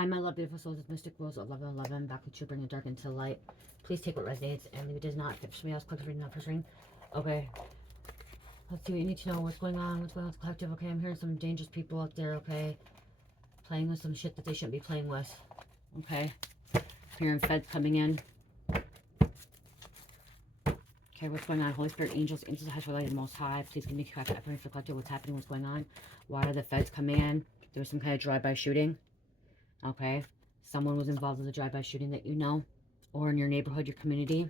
Hi, my love, beautiful souls. It's Mystic Rules 1111. Back with you, bringing dark into light. Please take what resonates and leave it does not fit for me else. Collective reading, not for ring. Okay. Let's see what you need to know. What's going on? What's going on with collective? Okay, I'm hearing some dangerous people out there, okay? Playing with some shit that they shouldn't be playing with. Okay. Hearing feds coming in. Okay, what's going on? Holy Spirit, angels, angels of high light, the Most High. Please give me correct information for collective. What's happening? What's going on? Why are the feds coming in? There was some kind of drive-by shooting. Okay. Someone was involved in the drive-by shooting that you know, or in your neighborhood, your community.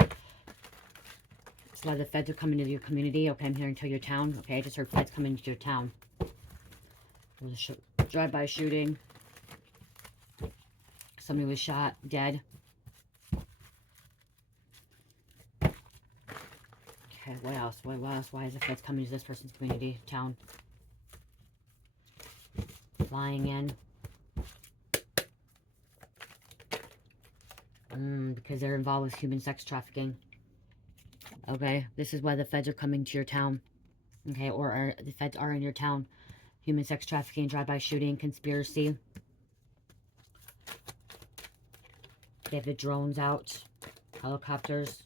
It's why the feds are coming to your community. Okay, I'm hearing to your town. Okay, I just heard feds coming to your town. There was a drive-by shooting. Somebody was shot, dead. Okay, what else? What else? Why is the feds coming to this person's community, town? Flying in. Because they're involved with human sex trafficking. Okay, this is why the feds are coming to your town. Okay, or the feds are in your town. Human sex trafficking, drive-by shooting, conspiracy. They have the drones out, helicopters.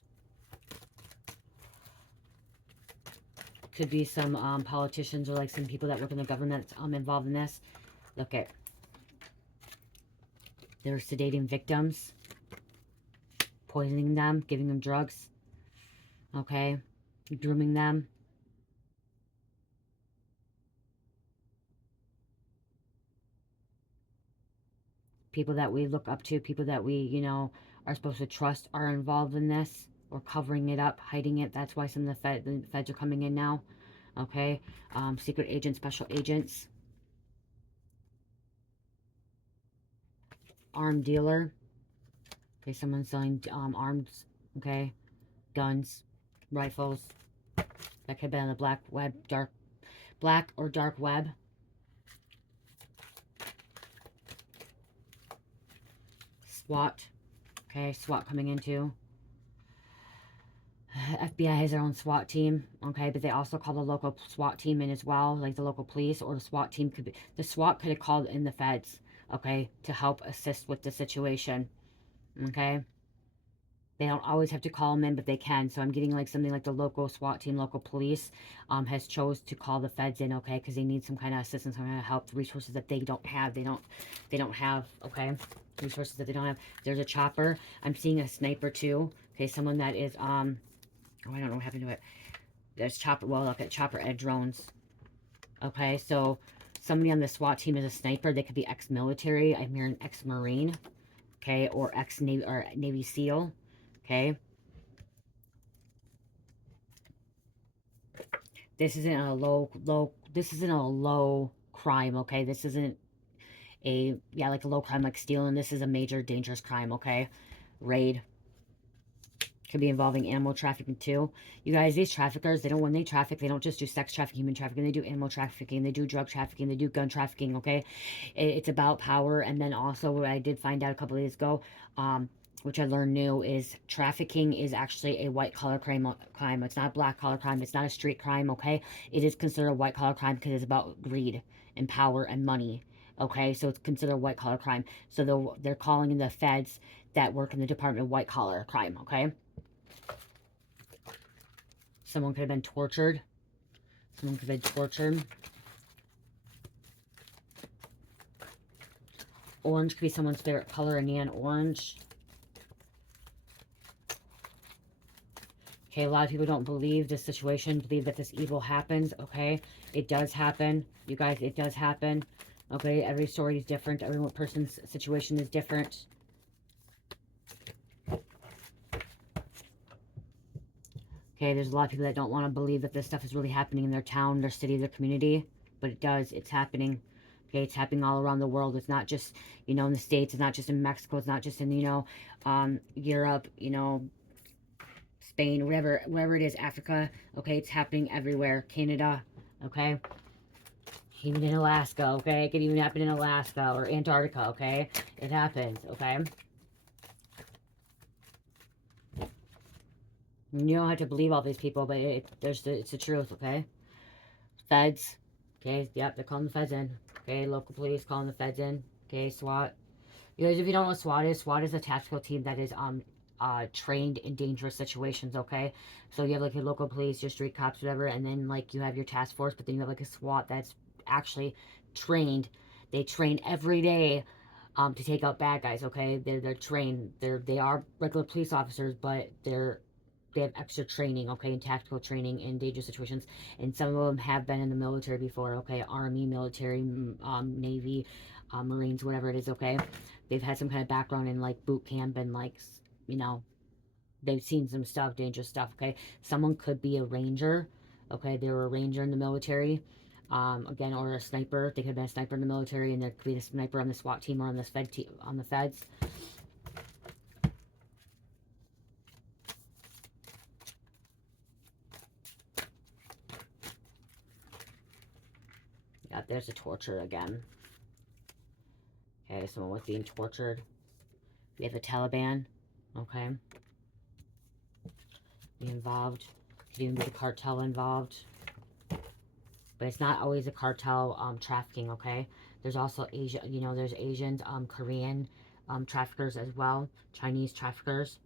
Could be some politicians or like some people that work in the government involved in this. Look at, they're sedating victims, poisoning them, giving them drugs. Okay, grooming them. People that we look up to, people that we, you know, are supposed to trust are involved in this, or covering it up, hiding it. That's why some of the feds are coming in now. Okay, secret agents, special agents. Armed dealer. Okay, someone's selling arms. Okay, guns, rifles. That could be on the black web, black or dark web. SWAT. Okay, SWAT coming in too. FBI has their own SWAT team, okay, but they also call the local SWAT team in as well, like the local police, or the SWAT team could be, the SWAT could have called in the feds, okay, to help assist with the situation, okay. They don't always have to call them in, but they can. So I'm getting like something like the local SWAT team, local police, has chose to call the feds in, okay, because they need some kind of assistance, some kind of help, the resources that they don't have. They don't have, okay, resources that they don't have. There's a chopper. I'm seeing a sniper too. Okay, someone that is oh, I don't know what happened to it. There's chopper. Well, look at chopper and drones. Okay, so somebody on the SWAT team is a sniper. They could be ex-military. I'm hearing ex-marine. Okay, or ex-Navy or Navy SEAL. Okay. This isn't a this isn't a low crime, okay? This isn't a, yeah, like a low crime like stealing. This is a major dangerous crime, okay? Raid. Could be involving animal trafficking too. You guys, these traffickers, when they traffic, they don't just do sex trafficking, human trafficking. They do animal trafficking. They do drug trafficking. They do gun trafficking, okay? It's about power. And then also what I did find out a couple of days ago, which I learned new, is trafficking is actually a white-collar crime. It's not a black-collar crime. It's not a street crime, okay? It is considered a white-collar crime because it's about greed and power and money, okay? So it's considered a white-collar crime. So they're calling in the feds that work in the Department of White-Collar Crime, okay? Someone could have been tortured. Someone could have been tortured. Orange could be someone's favorite color, a neon orange. Okay, a lot of people don't believe this situation, believe that this evil happens, okay? It does happen. You guys, it does happen. Okay, every story is different. Every person's situation is different. Okay, there's a lot of people that don't want to believe that this stuff is really happening in their town, their city, their community. But it does. It's happening. Okay, it's happening all around the world. It's not just, you know, in the States. It's not just in Mexico. It's not just in, you know, Europe, you know, Spain, wherever it is, Africa. Okay, it's happening everywhere. Canada, okay? Even in Alaska, okay? It could even happen in Alaska or Antarctica, okay? It happens, okay? You don't have to believe all these people, but it's the truth, okay? Feds, okay? Yep, they're calling the feds in. Okay, local police calling the feds in. Okay, SWAT. You guys, if you don't know what SWAT is a tactical team that is trained in dangerous situations, okay? So you have like your local police, your street cops, whatever, and then like you have your task force, but then you have like a SWAT that's actually trained. They train every day to take out bad guys, okay? They're trained. They are regular police officers, but they have extra training, okay, and tactical training in dangerous situations. And some of them have been in the military before, okay, Army, military, Navy, Marines, whatever it is, okay. They've had some kind of background in like boot camp and like, you know, they've seen some stuff, dangerous stuff, okay. Someone could be a ranger, okay. They were a ranger in the military, again, or a sniper. They could have been a sniper in the military, and there could be a sniper on the SWAT team or on the on the feds. Yeah, there's a torture again. Okay, someone was being tortured. We have the Taliban, okay, be involved. Could even be the cartel involved. But it's not always a cartel trafficking, okay? There's also Asia, you know, there's Asians, Korean traffickers as well, Chinese traffickers.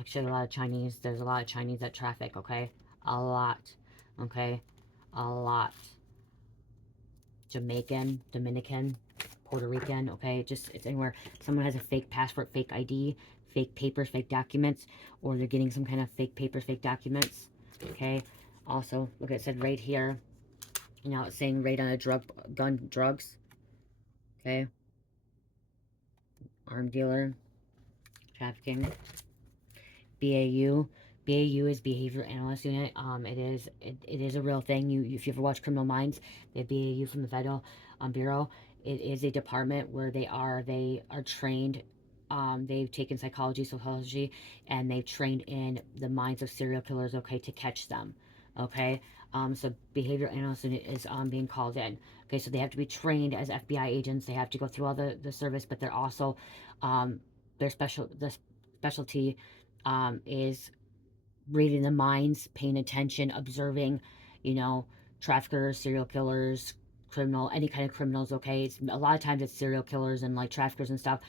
Actually, there's a lot of Chinese that traffic, okay? A lot, okay? A lot. Jamaican, Dominican, Puerto Rican, okay? It's anywhere. Someone has a fake passport, fake ID, fake papers, fake documents, or they're getting some kind of fake papers, fake documents, okay? Also, look, it said right here, you know, it's saying right on a drugs, okay? Arm dealer, trafficking, BAU. BAU is Behavior Analyst Unit. It is a real thing. If you ever watch Criminal Minds, the BAU from the Federal Bureau, it is a department where they are trained. They've taken psychology, sociology, and they've trained in the minds of serial killers, okay, to catch them, okay? So Behavior Analyst Unit is being called in. Okay, so they have to be trained as FBI agents. They have to go through all the service, but they're also, their specialty is reading the minds, paying attention, observing, you know, traffickers, serial killers, any kind of criminals, okay? A lot of times it's serial killers and like traffickers and stuff,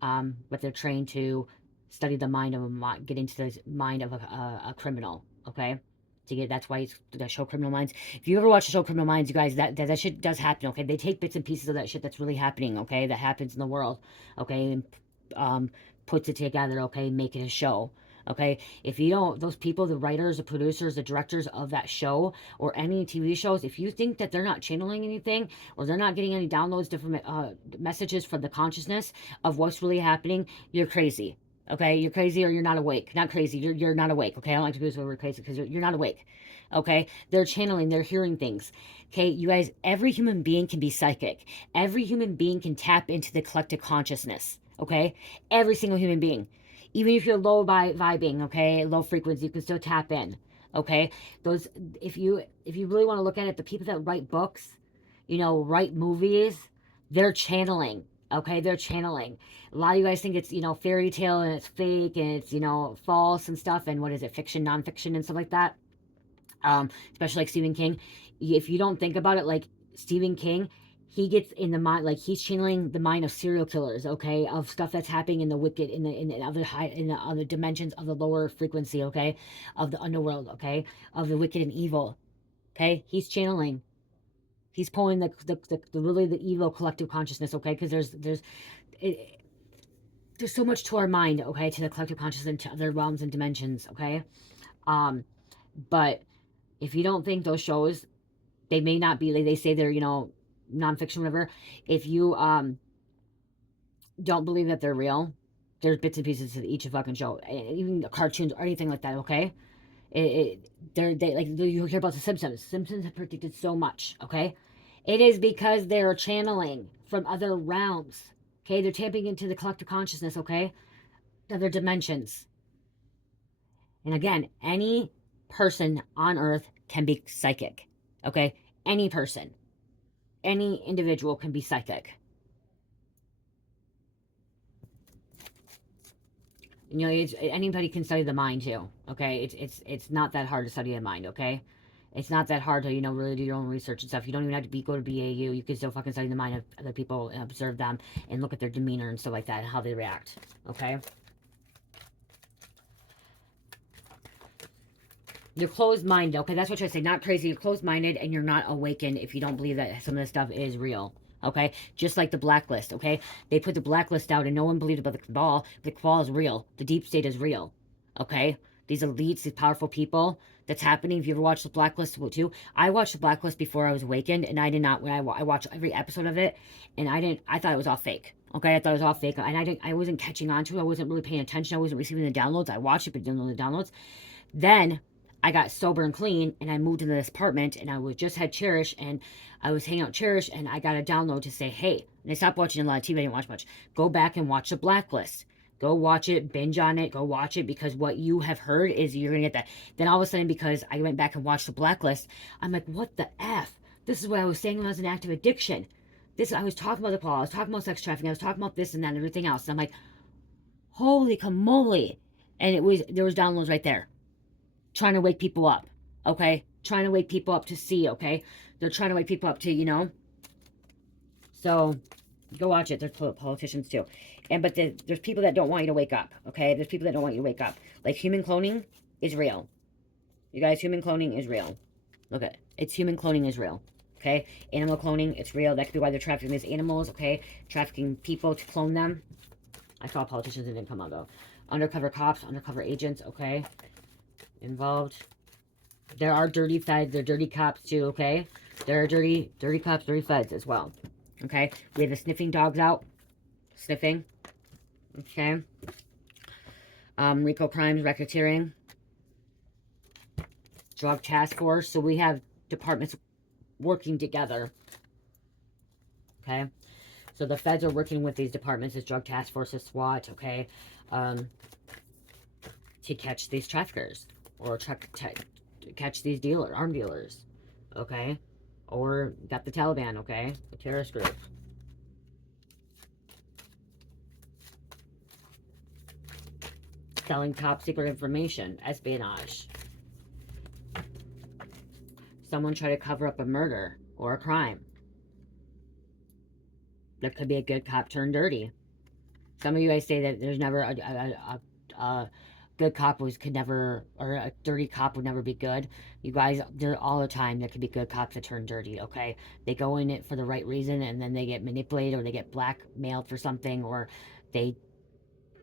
but they're trained to study the mind of get into the mind of a criminal, okay? That's why it's the show Criminal Minds. If you ever watch the show Criminal Minds, you guys, that shit does happen, okay? They take bits and pieces of that shit that's really happening, okay? That happens in the world, okay? And puts it together, okay? Make it a show. Okay, if you don't, those people, the writers, the producers, the directors of that show or any TV shows, if you think that they're not channeling anything or they're not getting any downloads, different messages from the consciousness of what's really happening, you're crazy. Okay, you're crazy or you're not awake. Not crazy, you're not awake. Okay, I don't like to use the word crazy because you're not awake. Okay, they're channeling, they're hearing things. Okay, you guys, every human being can be psychic. Every human being can tap into the collective consciousness. Okay, every single human being. Even if you're low vibing, okay, low frequency, you can still tap in, okay. Those, if you really want to look at it, the people that write books, you know, write movies, they're channeling, okay. They're channeling. A lot of you guys think it's, you know, fairy tale and it's fake and it's, you know, false and stuff, and what is it, fiction, nonfiction, and stuff like that. Especially like Stephen King. If you don't think about it, like Stephen King, he gets in the mind, like he's channeling the mind of serial killers, okay, of stuff that's happening in the wicked, in the other high, in the other dimensions of the lower frequency, okay, of the underworld, okay, of the wicked and evil, okay. He's channeling. He's pulling the really the evil collective consciousness, okay, because it, there's so much to our mind, okay, to the collective consciousness and to other realms and dimensions, okay. Um, but if you don't think those shows, they may not be, like they say they're, you know, nonfiction, whatever. If you don't believe that they're real, there's bits and pieces to each fucking show, even the cartoons or anything like that, okay. They like, you hear about the Simpsons have predicted so much, okay. It is because they're channeling from other realms, okay. They're tapping into the collective consciousness, okay, other dimensions. And again, any person on earth can be psychic, okay. Any person, any individual can be psychic. You know, anybody can study the mind too. Okay, it's not that hard to study the mind. Okay, It's not that hard to, you know, really do your own research and stuff. You don't even have to go to BAU. You can still fucking study the mind of other people and observe them and look at their demeanor and stuff like that and how they react. Okay? You're closed-minded, okay? That's what I say. Not crazy. You're closed-minded and you're not awakened if you don't believe that some of this stuff is real. Okay? Just like the blacklist, okay? They put the blacklist out and no one believed about the cabal. The cabal is real. The deep state is real. Okay? These elites, these powerful people, that's happening. If you ever watched the blacklist too, I watched the blacklist before I was awakened, and I did not. When I watched every episode of it, and I thought it was all fake. Okay, I thought it was all fake, and I wasn't catching on to it. I wasn't really paying attention. I wasn't receiving the downloads. I watched it, but didn't know the downloads. Then I got sober and clean, and I moved into this apartment, and I was just had Cherish, and I was hanging out with Cherish, and I got a download to say, hey, and I stopped watching a lot of TV. I didn't watch much. Go back and watch the blacklist. Go watch it, binge on it, go watch it, because what you have heard is you're going to get that. Then all of a sudden, because I went back and watched the blacklist, I'm like, what the F? This is what I was saying when I was an active addiction. I was talking about the call, I was talking about sex trafficking, I was talking about this and that and everything else. And I'm like, holy camole. And there was downloads right there. Trying to wake people up, okay? Trying to wake people up to see, okay? They're trying to wake people up to, you know? So, go watch it. There's politicians too. But there's people that don't want you to wake up, okay? There's people that don't want you to wake up. Like, human cloning is real. You guys, human cloning is real. Look at it. It's human cloning is real, okay? Animal cloning, it's real. That could be why they're trafficking these animals, okay? Trafficking people to clone them. I saw politicians that didn't come out, though. Undercover cops, undercover agents, okay? Involved. There are dirty feds. There are dirty cops, too, okay? There are dirty cops, dirty feds as well. Okay, we have the sniffing dogs out. Sniffing. Okay. RICO crimes, racketeering. Drug task force. So we have departments working together. Okay. So the feds are working with these departments, as drug task force, as SWAT, okay, to catch these traffickers or catch these arm dealers, okay, or got the Taliban, okay, the terrorist group. Selling top secret information, espionage. Someone try to cover up a murder or a crime. That could be a good cop turned dirty. Some of you guys say that there's never a good cop could never, or a dirty cop would never be good. You guys, there all the time there could be good cops that turn dirty, okay? They go in it for the right reason, and then they get manipulated, or they get blackmailed for something, or they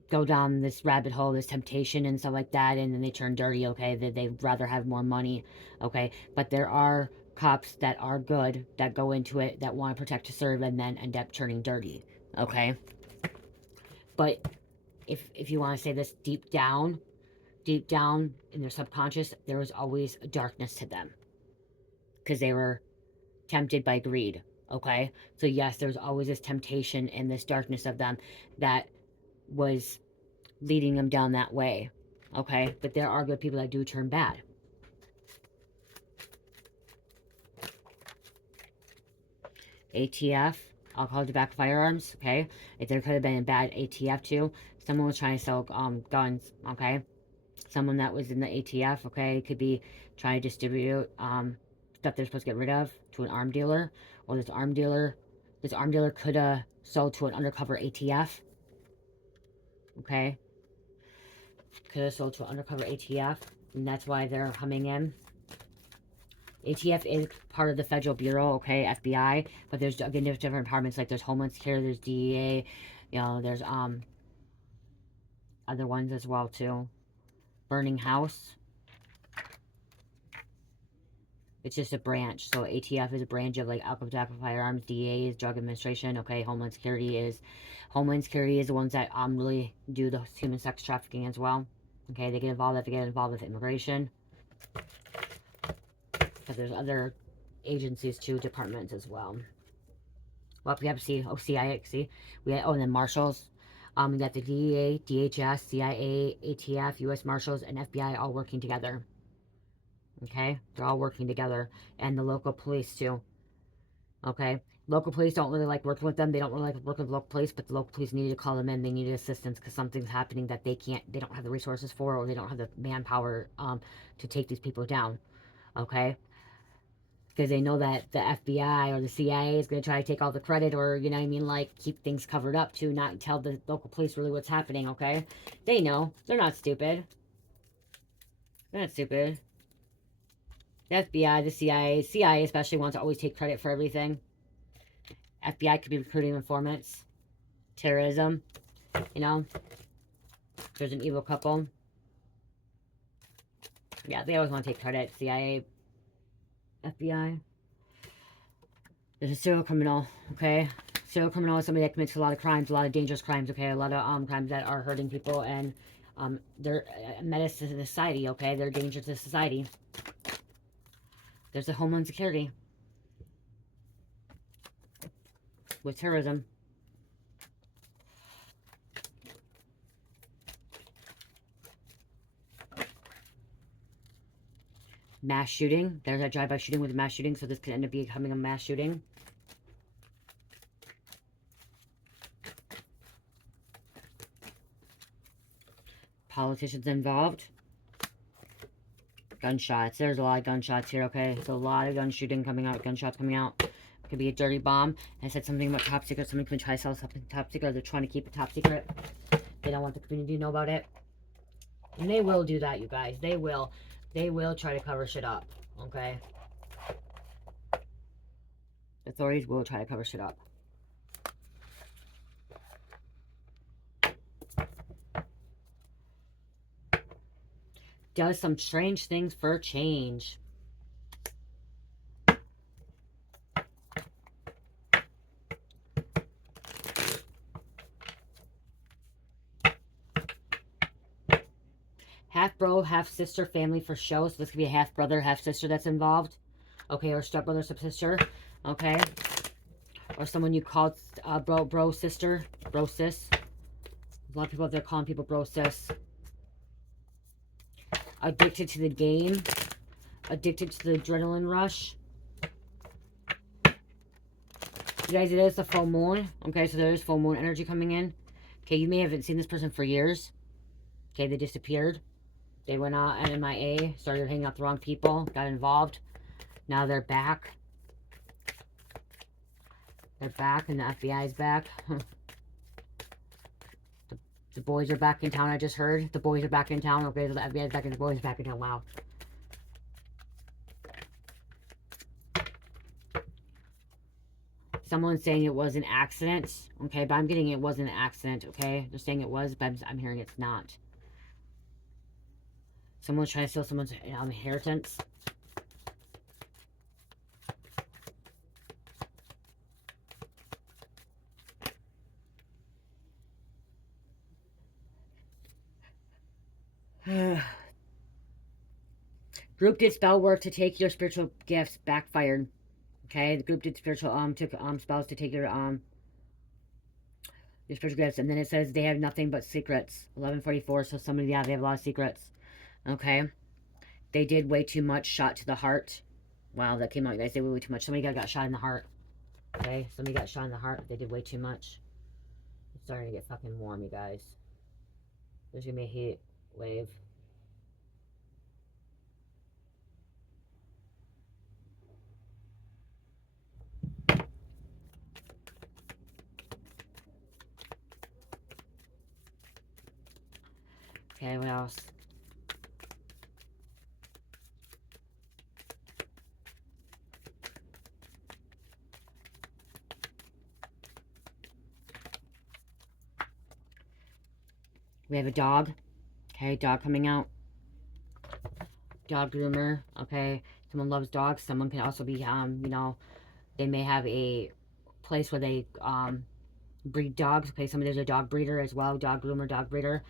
go down this rabbit hole, this temptation and stuff like that, and then they turn dirty, okay? They'd rather have more money, okay? But there are cops that are good, that go into it, that want to protect to serve, and then end up turning dirty, okay? But if you want to say this, deep down in their subconscious, there was always a darkness to them, because they were tempted by greed, okay? So yes, there's always this temptation and this darkness of them that was leading them down that way, okay? But there are good people that do turn bad. ATF, alcohol, tobacco, firearms, okay? If there could have been a bad ATF too. Someone was trying to sell guns, okay? Someone that was in the ATF, okay, could be trying to distribute stuff they're supposed to get rid of to an arm dealer, or this arm dealer could have sold to an undercover ATF, okay? Could have sold to an undercover ATF, and that's why they're coming in. ATF is part of the Federal Bureau, okay, FBI, but there's, again, there's different departments, like there's Homeland Security, there's DEA, you know, there's other ones as well, too. Burning House. It's just a branch. So ATF is a branch of like alcohol, tobacco, firearms. DEA is Drug Administration. Okay, Homeland Security is the ones that really do the human sex trafficking as well. Okay, they get involved with immigration. Because there's other agencies too, departments as well. Well, we have CIA, and then Marshals. We got the DEA, DHS, CIA, ATF, U.S. Marshals, and FBI all working together. Okay, they're all working together, and the local police too. Okay, local police don't really like working with them. They don't really like working with local police, but the local police needed to call them in. They needed assistance because something's happening that they don't have the resources for, or they don't have the manpower to take these people down. Okay, because they know that the FBI or the CIA is going to try to take all the credit, or, you know what I mean, like, keep things covered up to not tell the local police really what's happening, okay? They know. They're not stupid. They're not stupid. The FBI, the CIA especially wants to always take credit for everything. FBI could be recruiting informants. Terrorism, you know? There's an evil couple. Yeah, they always want to take credit. CIA, FBI. There's a serial criminal, okay? Serial criminal is somebody that commits a lot of crimes, a lot of dangerous crimes, okay? A lot of crimes that are hurting people, and they're a menace to society, okay? They're a danger to society. There's a homeland security with terrorism. Mass shooting. There's a drive-by shooting with a mass shooting, so this could end up becoming a mass shooting. Politicians involved. Gunshots. There's a lot of gunshots here, okay? There's a lot of gun shooting coming out, gunshots coming out. Could be a dirty bomb. I said something about top secret. Somebody can try to sell something top secret. They're trying to keep it top secret. They don't want the community to know about it. And they will do that, you guys. They will. They will try to cover shit up, okay? Authorities will try to cover shit up. Does some strange things for change. Half bro, half sister family for show. So this could be a half brother, half sister that's involved. Okay, or step brother, step sister. Okay. Or someone you called bro sister, bro sis. A lot of people out there calling people bro sis. Addicted to the game. Addicted to the adrenaline rush. You guys, it is the full moon. Okay, so there is full moon energy coming in. Okay, you may haven't seen this person for years. Okay, they disappeared. They went out at MIA, started hanging out with the wrong people, got involved. Now they're back. They're back, and the FBI is back. The boys are back in town, I just heard. The boys are back in town. Okay, so the FBI is back and the boys are back in town. Wow. Someone's saying it was an accident. Okay, but I'm getting it wasn't an accident. Okay, they're saying it was, but I'm hearing it's not. Someone's trying to steal someone's inheritance. Group did spell work to take your spiritual gifts, backfired. Okay, the group did spiritual took spells to take your spiritual gifts, and then it says they have nothing but secrets. 1144. So somebody, yeah, they have a lot of secrets. Okay, they did way too much. Shot to the heart. Wow, that came out, you guys. They did way too much. Somebody got shot in the heart. Okay, somebody got shot in the heart. They did way too much. It's starting to get fucking warm, you guys. There's gonna be a heat wave. Okay, what else? We have a dog. Okay, dog coming out. Dog groomer. Okay, someone loves dogs. Someone can also be, you know, they may have a place where they, breed dogs. Okay, somebody, there's a dog breeder as well. Dog groomer, dog breeder.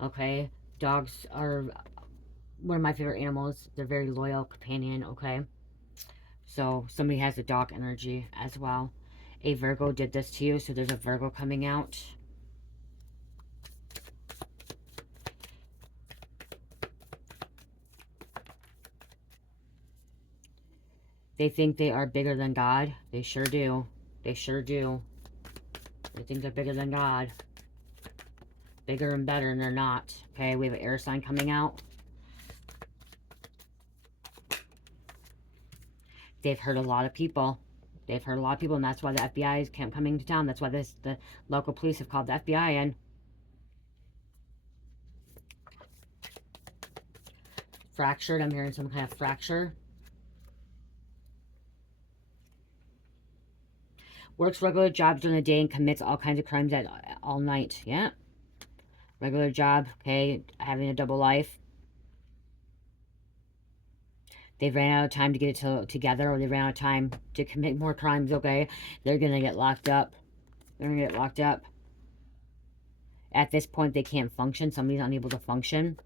Okay, dogs are one of my favorite animals. They're very loyal companion. Okay, so somebody has a dog energy as well. A Virgo did this to you, so there's a Virgo coming out. They think they are bigger than God. They sure do. They sure do. They think they're bigger than God. Bigger and better, and they're not. Okay, we have an air sign coming out. They've hurt a lot of people. They've hurt a lot of people, and that's why the FBI is coming to town. That's why the local police have called the FBI in. Fractured. I'm hearing some kind of fracture. Works regular jobs during the day and commits all kinds of crimes at all night. Yeah. Regular job. Okay. Having a double life. They ran out of time to get it together, or they ran out of time to commit more crimes. Okay. They're going to get locked up. They're going to get locked up. At this point, they can't function. Somebody's unable to function.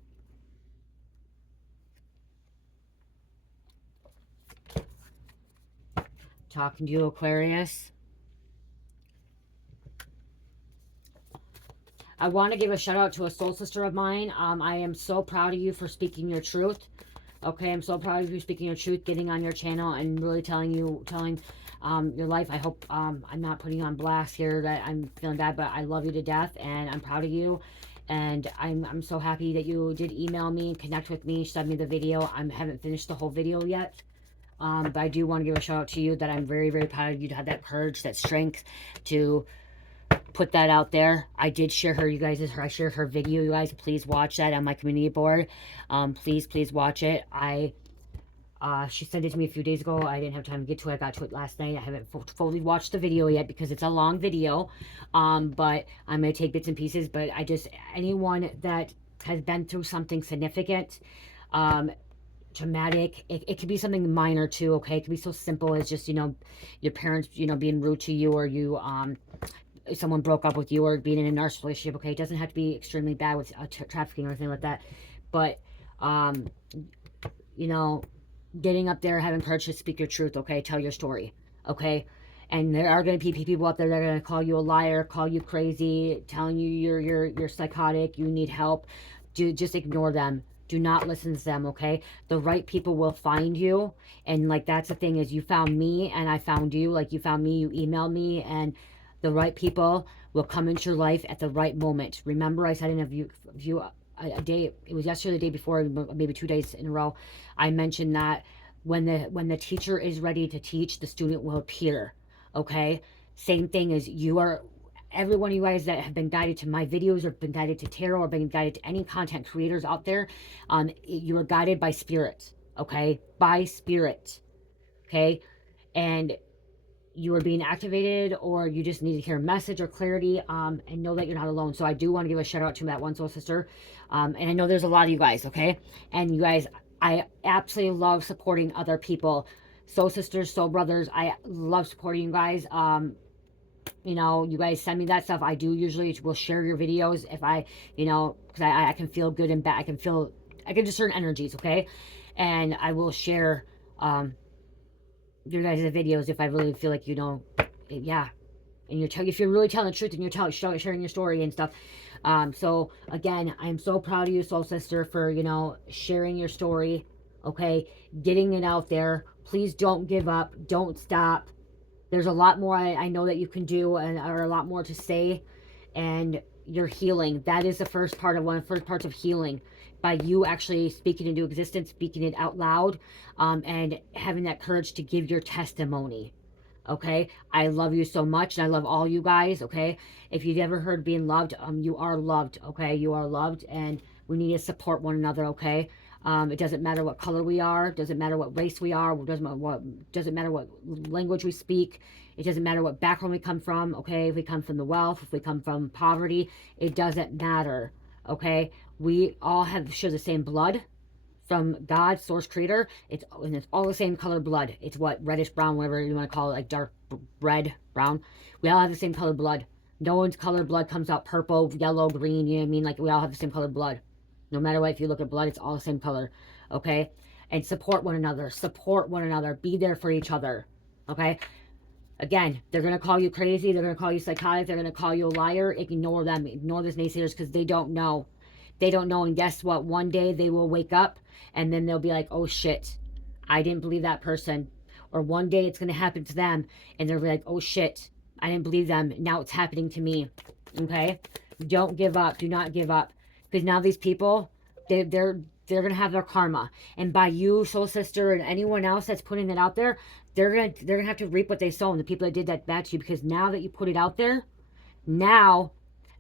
Talking to you, Aquarius. I want to give a shout out to a soul sister of mine. I am so proud of you for speaking your truth. Okay, I'm so proud of you speaking your truth, getting on your channel and really telling your life. I hope I'm not putting you on blast here that I'm feeling bad, but I love you to death and I'm proud of you. And I'm so happy that you did email me, connect with me, send me the video. I haven't finished the whole video yet. But I do want to give a shout out to you that I'm very, very proud of you to have that courage, that strength to put that out there. I did share her, you guys. I shared her video, you guys. Please watch that on my community board. Please watch it. She sent it to me a few days ago. I didn't have time to get to it. I got to it last night. I haven't fully watched the video yet because it's a long video. But I'm going to take bits and pieces. But anyone that has been through something significant, traumatic, it could be something minor too, okay? It could be so simple as just, your parents, being rude to you, or someone broke up with you, or being in a narcissistic relationship, okay? It doesn't have to be extremely bad with trafficking or anything like that. But, getting up there, having courage to speak your truth, okay? Tell your story, okay? And there are going to be people out there that are going to call you a liar, call you crazy, telling you you're psychotic, you need help. Just ignore them. Do not listen to them, okay? The right people will find you. And, that's the thing is, you found me and I found you. Like, you found me, you emailed me, and the right people will come into your life at the right moment. Remember, I said in a day, it was yesterday, the day before, maybe 2 days in a row, I mentioned that when the teacher is ready to teach, the student will appear, okay? Same thing as every one of you guys that have been guided to my videos, or been guided to tarot, or been guided to any content creators out there, you are guided by spirit, okay? By spirit, okay? And you are being activated, or you just need to hear a message or clarity, and know that you're not alone. So I do want to give a shout out to that one soul sister. And I know there's a lot of you guys, okay? And you guys, I absolutely love supporting other people. Soul sisters, soul brothers, I love supporting you guys. You guys send me that stuff. I do usually will share your videos if because I can feel good and bad. I can discern energies, okay? And I will share your guys' videos if I really feel like, yeah. And if you're really telling the truth and you're sharing your story and stuff. So again, I'm so proud of you, soul sister, for, sharing your story, okay? Getting it out there. Please don't give up. Don't stop. There's a lot more I know that you can do, and or a lot more to say, and you're healing. That is the first part of one of the first parts of healing, by you actually speaking into existence, speaking it out loud, and having that courage to give your testimony. Okay, I love you so much, and I love all you guys. Okay, if you've ever heard being loved, you are loved. Okay, you are loved, and we need to support one another. Okay. It doesn't matter what color we are. It doesn't matter what race we are. It doesn't matter what language we speak. It doesn't matter what background we come from. Okay, if we come from the wealth, if we come from poverty, it doesn't matter. Okay, we all share the same blood from God, source, creator. It's all the same color blood. It's what, reddish brown, whatever you want to call it, like dark red, brown. We all have the same color blood. No one's color blood comes out purple, yellow, green. You know what I mean? Like, we all have the same color blood. No matter what, if you look at blood, it's all the same color, okay? And support one another. Support one another. Be there for each other, okay? Again, they're going to call you crazy. They're going to call you psychotic. They're going to call you a liar. Ignore them. Ignore those naysayers, because they don't know. They don't know, and guess what? One day they will wake up, and then they'll be like, oh, shit, I didn't believe that person. Or one day it's going to happen to them, and they'll be like, oh, shit, I didn't believe them. Now it's happening to me, okay? Don't give up. Do not give up. Because now these people, they're going to have their karma. And by you, soul sister, and anyone else that's putting it out there, they're gonna have to reap what they sow, and the people that did that bad to you, because now that you put it out there, now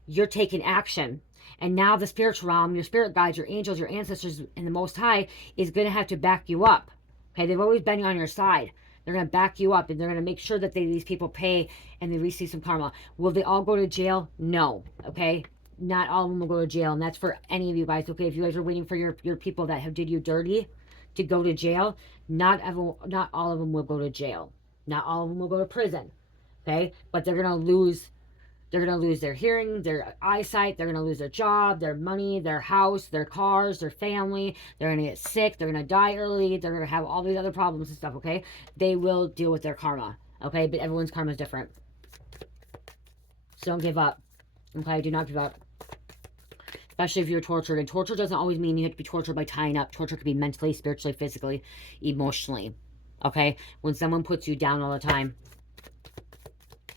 you're taking action. And now the spiritual realm, your spirit guides, your angels, your ancestors, and the Most High is going to have to back you up. Okay, they've always been on your side. They're going to back you up, and they're going to make sure that these people pay and they receive some karma. Will they all go to jail? No. Okay, not all of them will go to jail, and that's for any of you guys. Okay, if you guys are waiting for your people that have did you dirty to go to jail, not all of them will go to jail. Not all of them will go to prison. Okay, but they're going to lose. They're going to lose their hearing, their eyesight. They're going to lose their job, their money, their house, their cars, their family. They're going to get sick. They're going to die early. They're going to have all these other problems and stuff, okay? They will deal with their karma, okay? But everyone's karma is different. So don't give up, okay? Do not give up. Especially if you're tortured. And torture doesn't always mean you have to be tortured by tying up. Torture could be mentally, spiritually, physically, emotionally, okay? When someone puts you down all the time,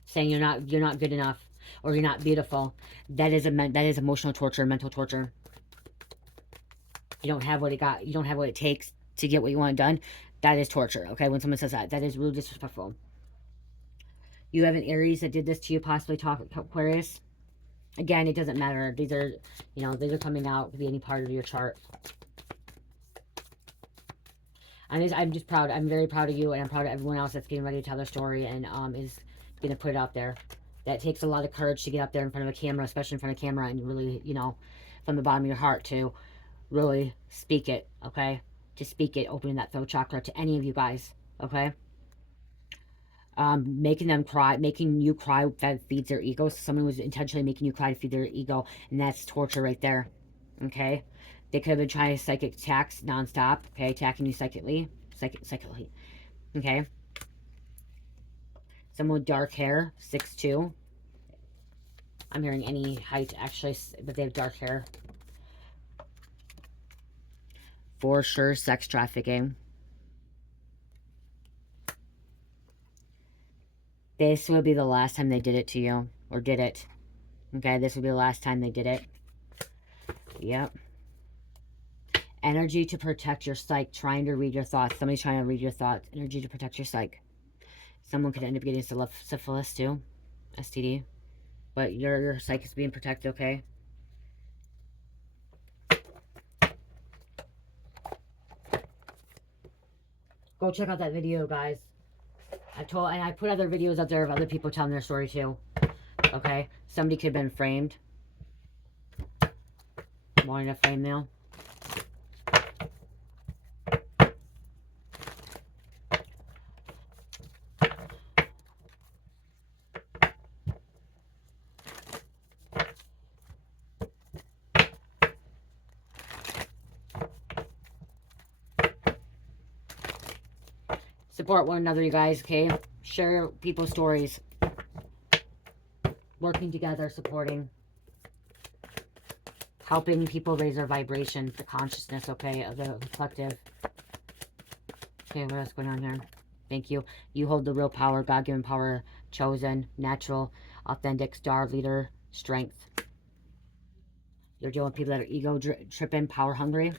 saying you're not good enough, or you're not beautiful, that is emotional torture, mental torture. You don't have what it takes to get what you want done. That is torture, okay? When someone says that is really disrespectful. You have an Aries that did this to you, possibly Aquarius. Again, it doesn't matter. These are, these are coming out. It could be any part of your chart. I'm just proud. I'm very proud of you, and I'm proud of everyone else that's getting ready to tell their story and is going to put it out there. That takes a lot of courage to get up there in front of a camera, especially in front of camera, and really, from the bottom of your heart to really speak it, okay? To speak it, opening that throat chakra to any of you guys, okay? Making them cry, making you cry, that feeds their ego. So someone was intentionally making you cry to feed their ego, and that's torture right there, okay? They could have been trying to psychic attacks nonstop, okay? Attacking you psychically, okay? Someone with dark hair, 6'2". I'm hearing any height, actually, but they have dark hair. For sure, sex trafficking. This would be the last time they did it to you, or did it. Okay, this would be the last time they did it. Yep. Energy to protect your psyche, trying to read your thoughts. Somebody's trying to read your thoughts. Energy to protect your psyche. Someone could end up getting syphilis too, STD. But your psyche is being protected, okay? Go check out that video, guys. I put other videos out there of other people telling their story too. Okay? Somebody could have been framed. Wanting a frame now. Support one another, you guys, okay? Share people's stories. Working together, supporting. Helping people raise their vibration, the consciousness, okay, of the collective. Okay, what else going on here? Thank you. You hold the real power, God-given power, chosen, natural, authentic, star leader, strength. You're dealing with people that are ego-tripping, power-hungry.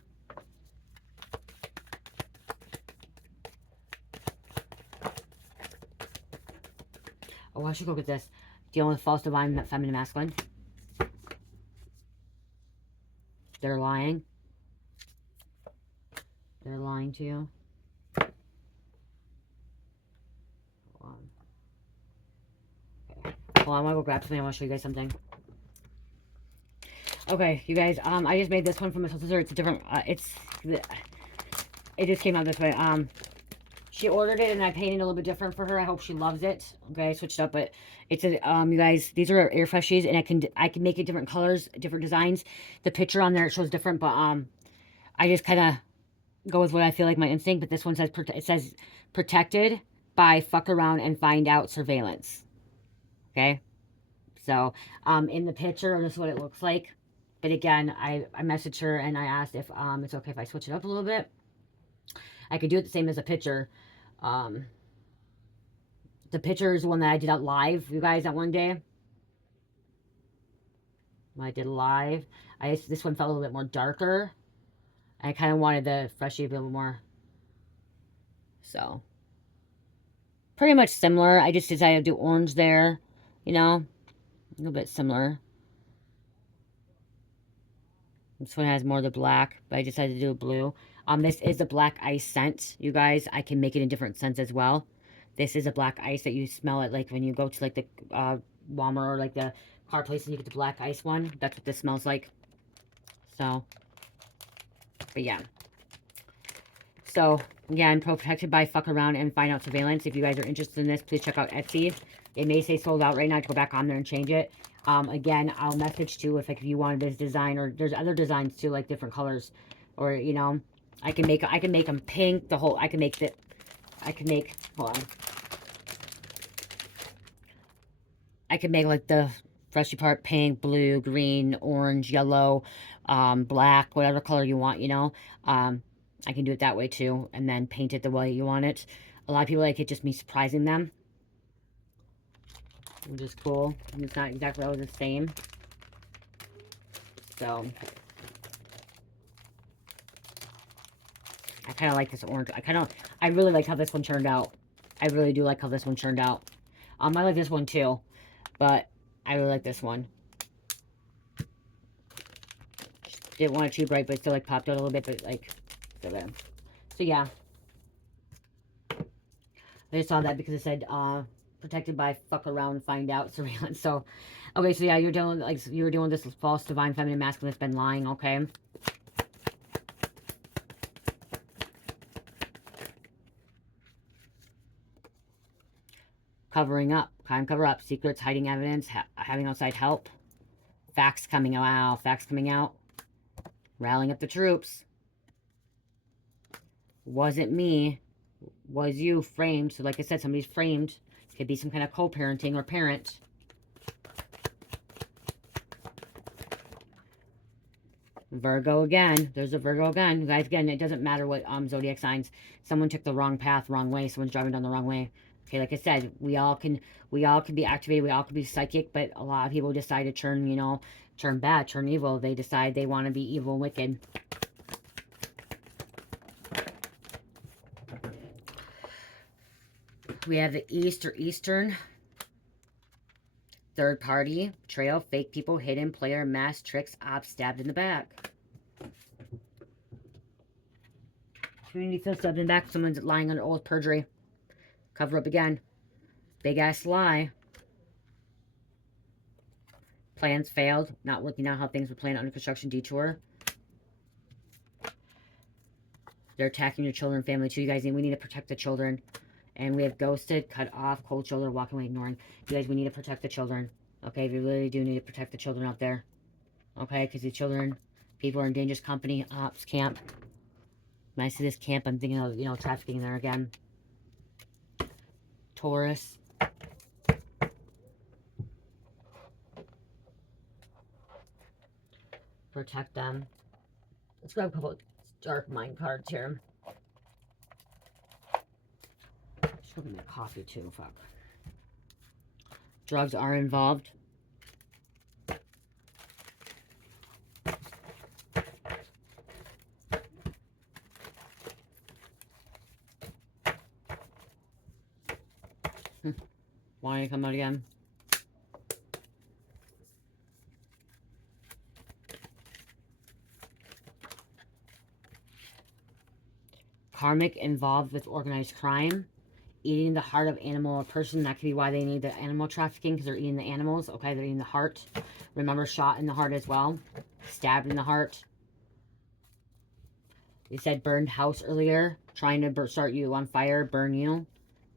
Oh, I should go with this. Dealing with false divine feminine masculine. They're lying. They're lying to you. Hold on. Okay. Well, I want to go grab something. I want to show you guys something. Okay, you guys. I just made this one from a solicitor. It's a different. It just came out this way. She ordered it and I painted a little bit different for her. I hope she loves it. Okay, I switched up, but it's a you guys, these are air freshies and I can make it different colors, different designs. The picture on there it shows different, but I just kind of go with what I feel like my instinct. But this one says it says protected by fuck around and find out surveillance. Okay, so in the picture this is what it looks like. But again, I messaged her and I asked if it's okay if I switch it up a little bit. I could do it the same as a picture. The picture is the one that I did out live, you guys, that one day. When I did live, this one felt a little bit more darker. I kind of wanted the freshie a little more. So, Pretty much similar. I just decided to do orange there. You know, a little bit similar. This one has more of the black, but I decided to do a blue. This is a black ice scent, you guys. I can make it in different scents as well. This is a black ice that you smell it like when you go to like the Walmart or like the car place and you get the black ice one. That's what this smells like. So, but yeah. So, yeah, I'm protected by fuck around and find out surveillance. If you guys are interested in this, please check out Etsy. It may say sold out right now. To go back on there and change it. Again, I'll message too if you wanted this design, or there's other designs too, like different colors, or you know, I can make them pink. The whole I can make hold on. I can make like the fleshy part pink, blue, green, orange, yellow, black, whatever color you want. You know, I can do it that way too, and then paint it the way you want it. A lot of people like it just me surprising them, which is cool. And it's not exactly always the same. So, I kind of like this orange. I really like how this one turned out. I really do like how this one turned out. I like this one too, but I really like this one. Didn't want it too bright, but it still like popped out a little bit, but like, so there. So yeah. I just saw that because it said, protected by fuck around, find out, surveillance. So, okay, so yeah, you're dealing, like, you were doing this false divine feminine masculine that's been lying, okay? Covering up, crime cover up, secrets, hiding evidence, having outside help, facts coming out, wow, facts coming out, rallying up the troops. Wasn't me, was you framed. So like I said, somebody's framed. Could be some kind of co-parenting or parent. Virgo again. There's a Virgo again. Guys, again, it doesn't matter what zodiac signs. Someone took the wrong path, wrong way. Someone's driving down the wrong way. Okay, like I said, we all can be activated. We all can be psychic, but a lot of people decide to turn, you know, turn bad, turn evil. They decide they want to be evil and wicked. We have the East or Eastern. Third party, trail, fake people, hidden, player, mask, tricks, ops, stabbed in the back. Community feels stabbed in the back. Someone's lying under oath, perjury. Cover up again. Big ass lie. Plans failed. Not working out how things were planned under construction detour. They're attacking your children and family too. You guys, we need to protect the children. And we have ghosted, cut off, cold shoulder, walking away, ignoring. You guys, we need to protect the children. Okay, we really do need to protect the children out there. Okay, because the children, people are in dangerous company, ops, camp. When I see this camp, I'm thinking of, you know, trafficking there again. Taurus. Protect them. Let's grab a couple dark mind cards here. Just looking at coffee too, fuck. Drugs are involved. Why did it come out again? Karmic involved with organized crime. Eating the heart of animal or person. That could be why they need the animal trafficking, because they're eating the animals. Okay, they're eating the heart. Remember, shot in the heart as well. Stabbed in the heart. You said burned house earlier. Trying to start you on fire, burn you.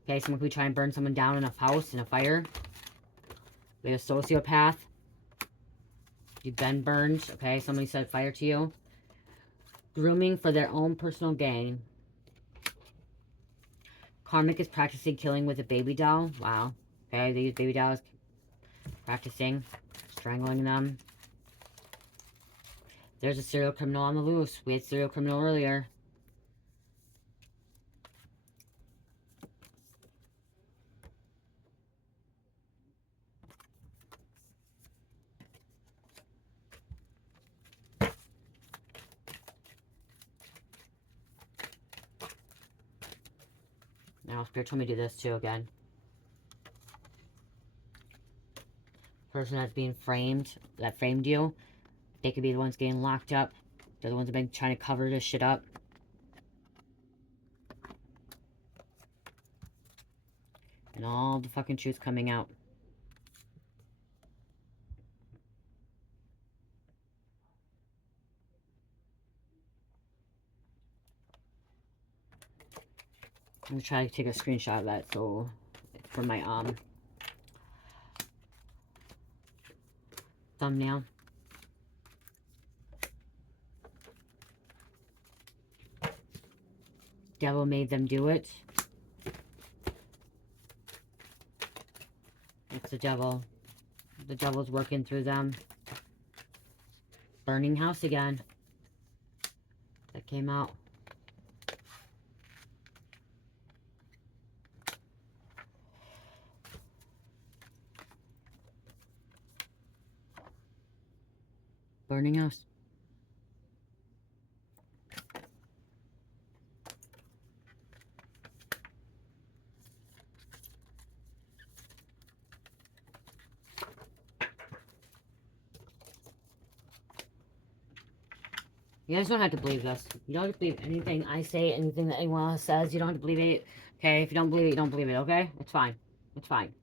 Okay, someone could be trying to burn someone down in a house, in a fire. We have a sociopath. You've been burned. Okay, somebody set fire to you. Grooming for their own personal gain. Karmic is practicing killing with a baby doll. Wow. Okay, they use baby dolls. Practicing. Strangling them. There's a serial criminal on the loose. We had serial criminal earlier. Oh, Spirit told me to do this too again. Person that's being framed, that framed you, they could be the ones getting locked up. They're the ones that have been trying to cover this shit up. And all the fucking truth coming out. I'm gonna try to take a screenshot of that so for my thumbnail. Devil made them do it. It's the devil. The devil's working through them. Burning house again. That came out. Burning house. You guys don't have to believe this. You don't have to believe anything I say, anything that anyone else says. You don't have to believe it. Okay? If you don't believe it, you don't believe it. Okay? It's fine. It's fine.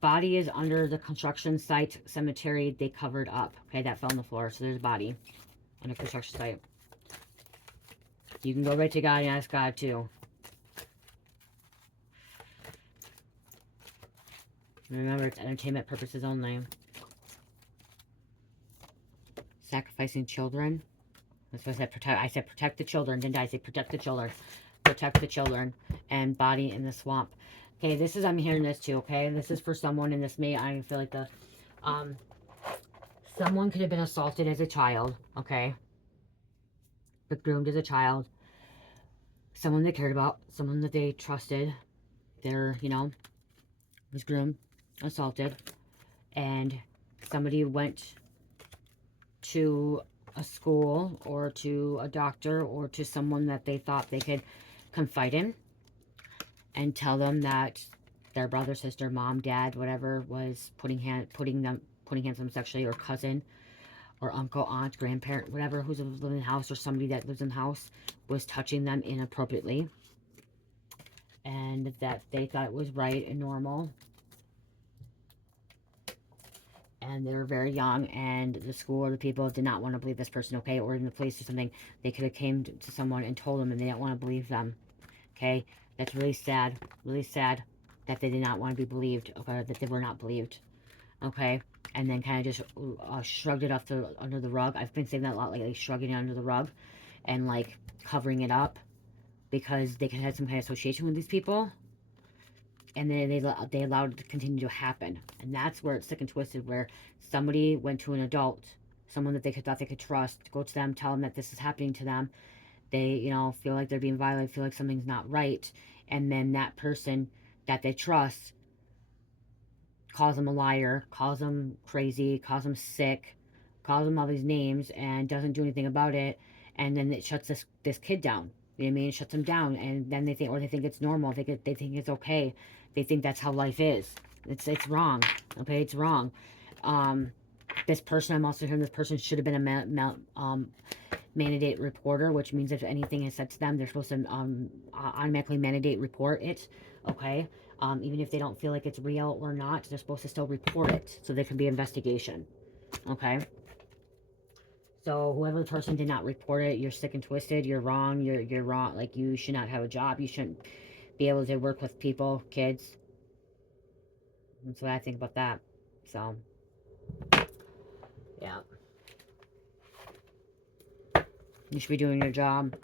Body is under the construction site cemetery. They covered up. Okay? That fell on the floor. So there's a body on a construction site. You can go right to God and ask God too. Remember, it's entertainment purposes only. Sacrificing children. That's what I said. Protect. I said protect the children. Didn't I say protect the children? Protect the children. And body in the swamp. Okay, this is, I'm hearing this too, okay? This is for someone, and this may, I feel like the, someone could have been assaulted as a child, okay? But groomed as a child. Someone they cared about. Someone that they trusted. They're, you know, was groomed, assaulted. And somebody went to a school or to a doctor or to someone that they thought they could confide in and tell them that their brother, sister, mom, dad, whatever, was putting hands on them sexually, or cousin or uncle, aunt, grandparent, whatever, who's living in the house, or somebody that lives in the house was touching them inappropriately, and that they thought it was right and normal. And they're very young, and the school or the people did not want to believe this person, okay? Or in the police or something, they could have came to someone and told them, and they didn't want to believe them, okay? That's really sad that they did not want to be believed, okay? That they were not believed, okay? And then kind of just shrugged it off under the rug. I've been saying that a lot lately, shrugging it under the rug and, like, covering it up because they could have had some kind of association with these people. And then they allowed it to continue to happen. And that's where it's sick and twisted, where somebody went to an adult, someone that they thought they could trust, go to them, tell them that this is happening to them. They, you know, feel like they're being violated, feel like something's not right. And then that person that they trust calls them a liar, calls them crazy, calls them sick, calls them all these names, and doesn't do anything about it. And then it shuts this kid down. You know what I mean? It shuts them down. And then they think it's normal. They think it's okay. They think that's how life is. It's wrong. Okay, it's wrong. This person, I'm also hearing this person should have been a mandate reporter, which means if anything is said to them, they're supposed to automatically mandate report it. Okay, even if they don't feel like it's real or not, they're supposed to still report it so there can be investigation. Okay. So whoever the person did not report it, you're sick and twisted. You're wrong. You're wrong. Like, you should not have a job. You shouldn't be able to work with people, kids. That's what I think about that. So, yeah. You should be doing your job.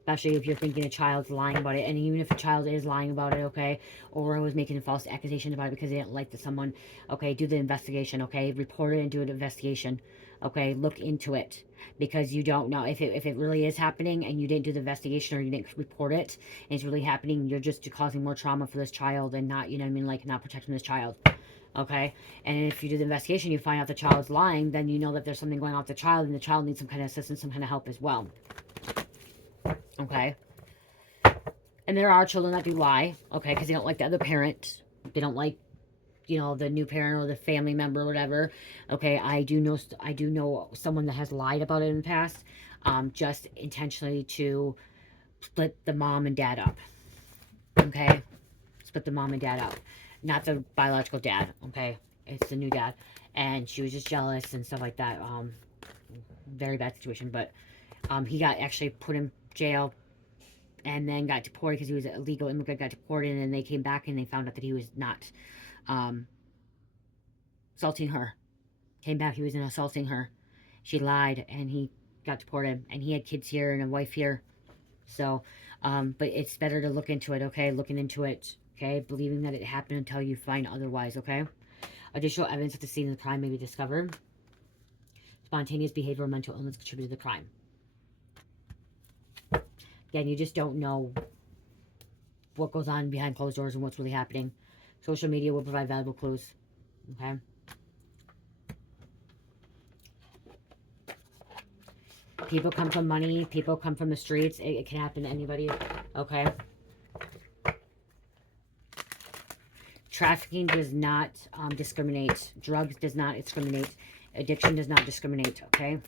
Especially if you're thinking a child's lying about it. And even if a child is lying about it, okay? Or was making a false accusation about it because they didn't like someone, okay? Do the investigation, okay? Report it and do an investigation, okay? Look into it. Because you don't know if it really is happening and you didn't do the investigation or you didn't report it and it's really happening, you're just causing more trauma for this child and not, you know what I mean, like, not protecting this child, okay? And if you do the investigation, you find out the child's lying, then you know that there's something going on with the child and the child needs some kind of assistance, some kind of help as well, okay? And there are children that do lie, okay, because they don't like the other parent. They don't like, you know, the new parent or the family member or whatever. Okay, I do know someone that has lied about it in the past, just intentionally to split the mom and dad up. Okay, split the mom and dad up, not the biological dad. Okay, it's the new dad, and she was just jealous and stuff like that. Very bad situation, but he got actually put in jail and then got deported because he was an illegal immigrant, got deported, and then they came back and they found out that he was not assaulting her. Came back, he wasn't assaulting her. She lied, and he got deported, and he had kids here and a wife here. So, but it's better to look into it, okay? Looking into it, okay? Believing that it happened until you find otherwise, okay? Additional evidence at the scene of the crime may be discovered. Spontaneous behavior or mental illness contributed to the crime. Again, you just don't know what goes on behind closed doors and what's really happening. Social media will provide valuable clues, okay? People come from money. People come from the streets. It can happen to anybody, okay? Trafficking does not discriminate. Drugs does not discriminate. Addiction does not discriminate, okay?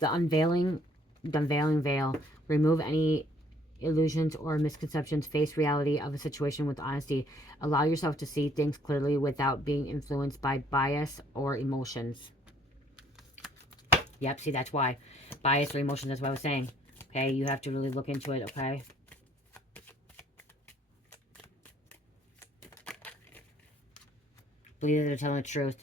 The unveiling veil. Remove any illusions or misconceptions. Face reality of a situation with honesty. Allow yourself to see things clearly without being influenced by bias or emotions. Yep, see, that's why. Bias or emotion, that's what I was saying. Okay, you have to really look into it, okay? Believe that they're telling the truth.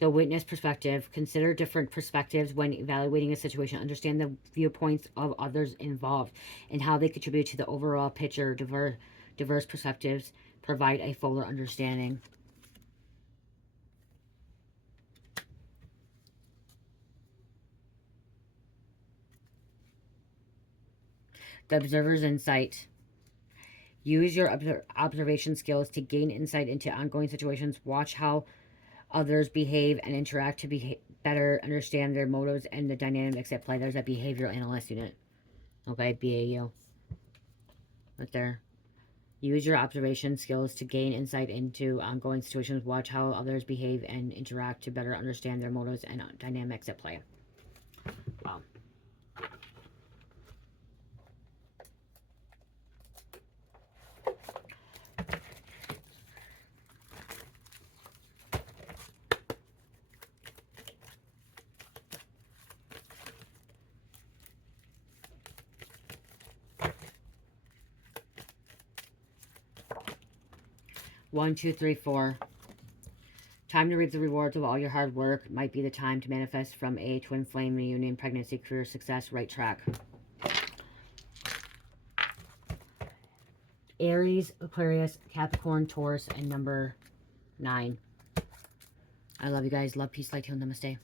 The witness perspective. Consider different perspectives when evaluating a situation. Understand the viewpoints of others involved and how they contribute to the overall picture. Diverse perspectives provide a fuller understanding. The observer's insight. Use your observation skills to gain insight into ongoing situations. Watch how others behave and interact to better understand their motives and the dynamics at play. There's that behavioral analyst unit. Okay, BAU. Right there. Use your observation skills to gain insight into ongoing situations. Watch how others behave and interact to better understand their motives and dynamics at play. Wow. 1, 2, 3, 4. Time to reap the rewards of all your hard work. Might be the time to manifest from a twin flame reunion, pregnancy, career, success, right track. Aries, Aquarius, Capricorn, Taurus, and number 9. I love you guys. Love, peace, light, heal, namaste.